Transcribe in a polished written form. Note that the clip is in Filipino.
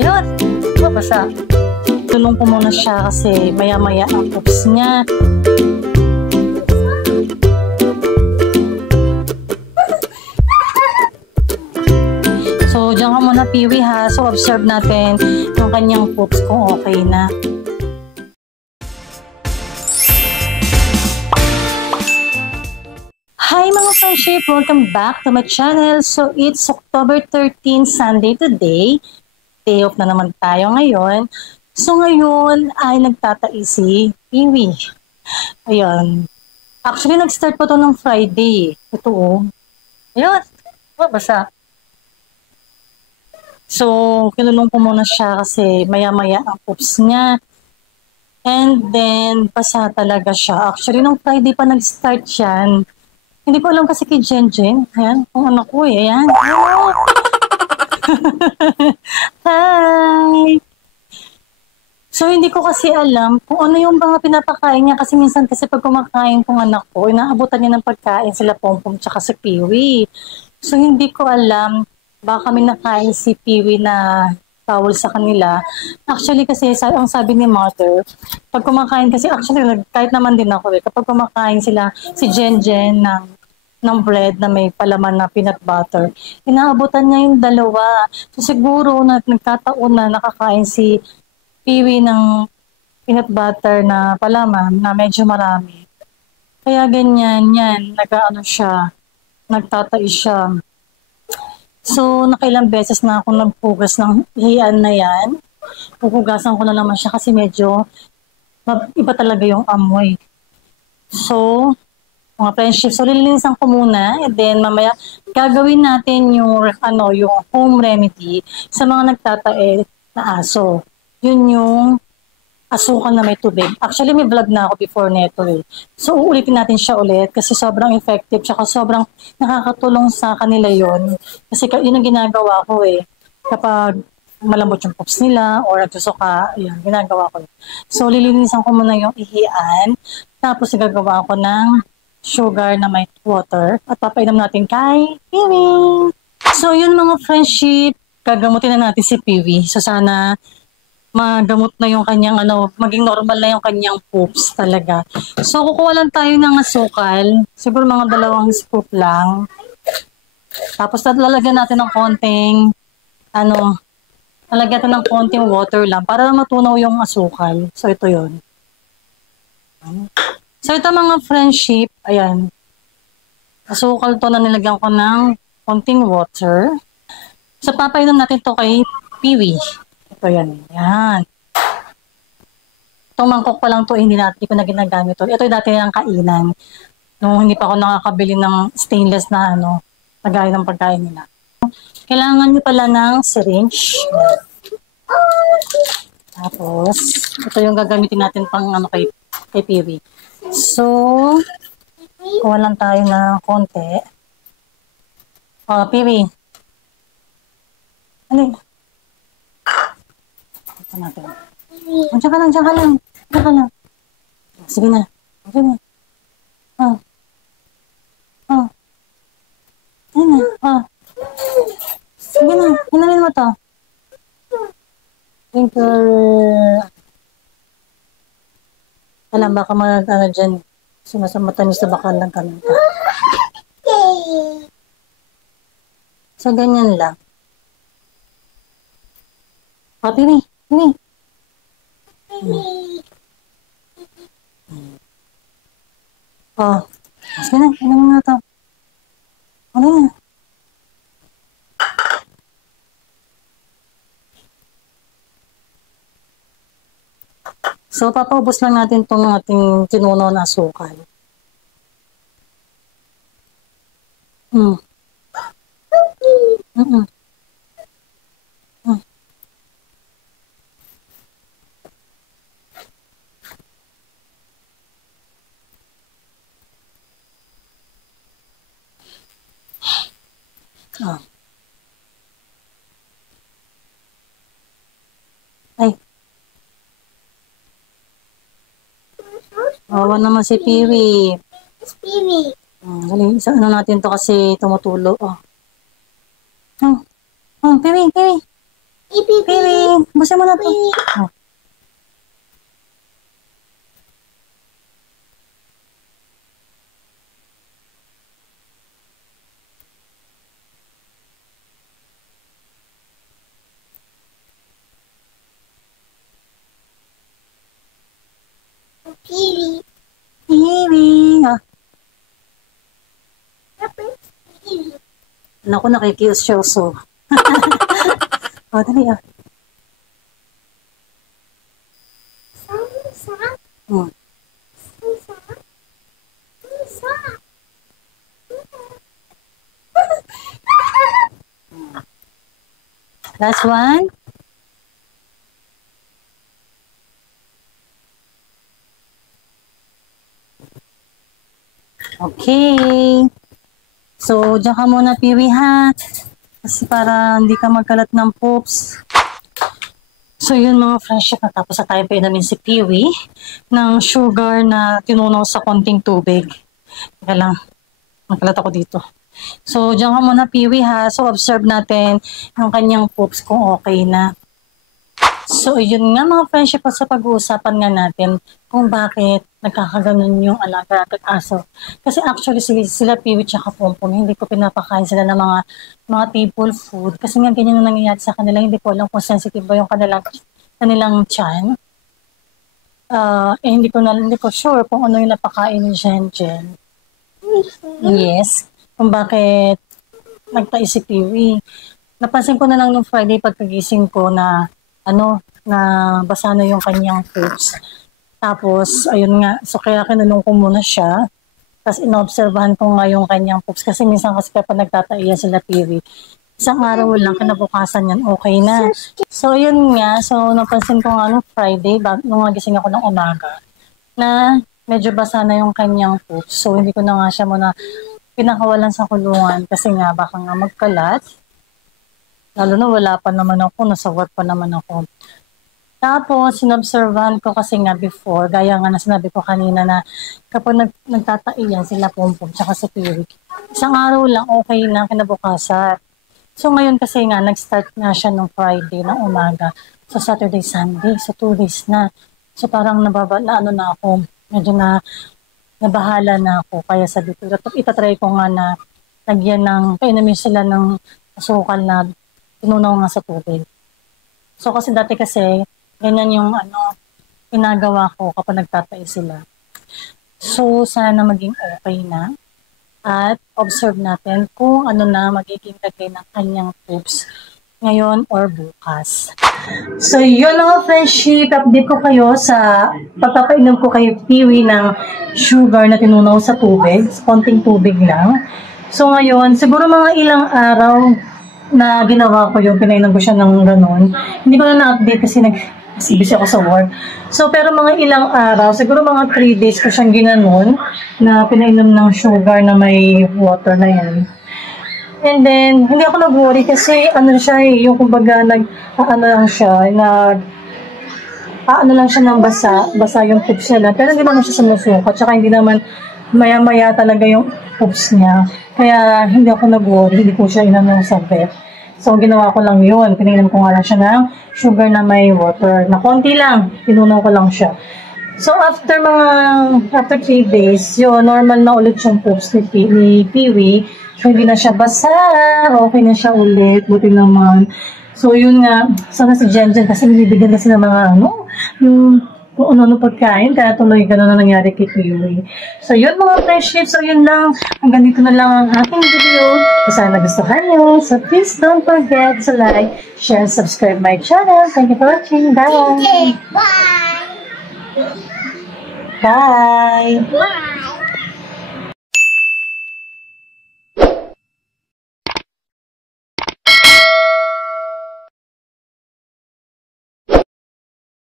Ayun, mabasa. Tulong ko muna siya kasi maya-maya ang poops niya. So, diyan ka muna, Piwi, ha. So, observe natin yung kanyang poops kung okay na. Hi mga friendship! Welcome back to my channel. So, it's October 13, Sunday today. Day off na naman tayo ngayon. So, ngayon ay nagtatai si Piwi. Ayun. Actually, nag-start pa to ng Friday. Ito, oh. Ayun. Basa. So, kinulong ko muna siya kasi maya-maya ang poops niya. And then, basa talaga siya. Actually, nung Friday pa nag-start yan. Hindi ko alam kasi kay Jenjen. Ayan, kung anak ko eh. Ayan. Oh! Hi! So, hindi ko kasi alam kung ano yung mga pinapakain niya. Kasi minsan kasi pag kumakain kong anak ko, inaabutan niya ng pagkain sila Pompom tsaka si Piwi. So, hindi ko alam baka kami nakain si Piwi na towel sa kanila. Actually kasi ang sabi ni mother, pag kumakain kasi actually kahit naman din ako eh, kapag kumakain sila si Jenjen ng bread na may palaman na peanut butter, inaabutan niya yung dalawa. So siguro na nagkataon na nakakain si Piwi ng peanut butter na palaman na medyo marami. Kaya ganyan, yan, nag-ano siya, nagtatai siya. So, nakailang beses na ako nagpugas ng hiyan na yan. Pupugasan ko na naman siya kasi medyo iba talaga yung amoy. So, mga friendship, so lilinisan ko muna and then mamaya gagawin natin yung yung home remedy sa mga nagtatae na aso. Yun yung asukal na may tubig. Actually, may vlog na ako before neto eh. So, uulitin natin siya ulit kasi sobrang effective tsaka sobrang nakakatulong sa kanila yon. Kasi yun ang ginagawa ko eh. Kapag malambot yung poops nila or nagsusuka, yun, ginagawa ko. So, lilinisan ko muna yung ihian. Tapos, gagawa ko ng sugar na may water at papainom natin kay Piwi. So, yun mga friendship, gagamutin na natin si Piwi. So, sana magamot na yung kanyang maging normal na yung kanyang poops talaga. So, kukuha lang tayo ng asukal. Siguro mga 2 scoop lang. Tapos, lalagyan natin ng konting, lalagyan natin ng konting water lang para matunaw yung asukal. So, ito yun. So, ito mga friendship, ayan. Asukal to na nilagyan ko ng konting water. So, papainom natin to kay Piwi. Ito yan. Yan. Itong mangkok pa lang to, hindi ko na ginagamit to. Ito yung dati ng kainan. Nung hindi pa ako nakakabili ng stainless na lagay ng pagkain nila. Kailangan nyo pala ng syringe. Tapos, ito yung gagamitin natin pang kay Piwi. So, kuha lang tayo ng konti. Piwi. Ano? Ito natin. Diyan ka lang. Sige na. Sige na. Ayun na. Sige na. Hinamin mo to. Twinkle. Alam, baka dyan. Sumasamatan sa bakal ng kanan ka. So, ganyan lang. Piwi. Sige na. Hinamin mo to. Ano na? So, papaubos lang natin itong ating tinunaw na asukal. Ay. Awa naman si Piwi. Piwi. Isa natin to kasi tumutulo. Piwi. Piwi. Ubusin mo na to. Oh. Piwi. Piwi. Ah. Piwi. Naku, nakikiyos-yoso. O, dali ah. Sa. Hmm. Sa. Sa. Last one. Okay. So, diyan ka muna, Piwi, ha? Kasi para hindi ka magkalat ng poops. So, yun mga friendship. Natapos na tayo namin si Piwi ng sugar na tinunaw sa konting tubig. Teka lang. Magkalat ako dito. So, diyan ka muna, Piwi, ha? So, observe natin yung kanyang poops kung okay na. So, yun nga mga friendship sa pag-uusapan nga natin kung bakit nagkakaganon yung alaga at aso. Kasi actually sila Piwi tsaka Pompom, hindi ko pinapakain sila ng mga table food. Kasi nga ganyan ang nangyayari sa kanila, hindi ko alam kung sensitive ba yung kanilang tiyan. Hindi ko sure kung ano yung napakain ni Jen. Yes, kung bakit nagtais si Piwi. Napansin ko na lang nung Friday pagkagising ko na na basa na yung kanyang poops. Tapos, ayun nga, so kaya kinanong ko muna siya. Tapos inobserbahan ko nga yung kanyang poops. Kasi minsan kasi kapag nagtataiya sila Piwi, isang araw lang, kinabukasan yan, okay na. So, ayun nga, so napansin ko nga nung Friday, nung gising ako ng umaga, na medyo basa na yung kanyang poops. So, hindi ko na nga siya muna pinakawalan sa kulungan kasi nga baka nga magkalat. Lalo na wala pa naman ako, nasa work pa naman ako. Tapos, sinobservan ko kasi nga before, gaya nga na sinabi ko kanina na kapag nagtataiyan sila Pompom tsaka si Piwi, isang araw lang okay na kinabukasan. So ngayon kasi nga, nag-start na siya nung Friday ng umaga. So Saturday, Sunday, so 2 days na. So parang na ako, medyo nabahala na ako. Kaya sabi ko, itatry ko nga na lagyan kainamin sila ng asukal na tinunaw nga sa tubig. So kasi dati kasi, ganyan yung ginagawa ko kapag nagtatay sila. So, sana maging okay na. At observe natin kung ano na magiging lagay ng kanyang poops ngayon or bukas. So, yun mga friendship. Update ko kayo sa pagpapainom ko kay Piwi ng sugar na tinunaw sa tubig. Konting tubig lang. So, ngayon, siguro mga ilang araw na ginawa ko yung pinainom ko siya ng ganun. Hindi ko na na-update kasi busy ako sa work. So, pero mga ilang araw, siguro mga 3 days ko siyang ginanon na pinainom ng sugar na may water na yan. And then, hindi ako nag-worry kasi yung kumbaga lang siya ng basa yung poops niya. Pero hindi naman siya sumusukat, tsaka hindi naman maya-maya talaga yung poops niya. Kaya hindi ako nag-worry, hindi ko siya inanong sa vet. So, ginawa ko lang yun. Pinainom ko nga lang siya ng sugar na may water. Na konti lang. Tinunaw ko lang siya. So, after 3 days, yun, normal na ulit yung poops ni Piwi. So, hindi na siya basa. Okay na siya ulit. Buti naman. So, yun nga. Sana si Jen kasi binibigyan na sila mga kung ano pagkain, kaya tuloy gano'n na nangyari kay Piwi. So, yun mga friendship. So, yun lang. Hanggang dito na lang ang ating video. Sana nagustuhan nyo. So, please don't forget to like, share, and subscribe my channel. Thank you for watching. Bye! Bye! Bye! Bye!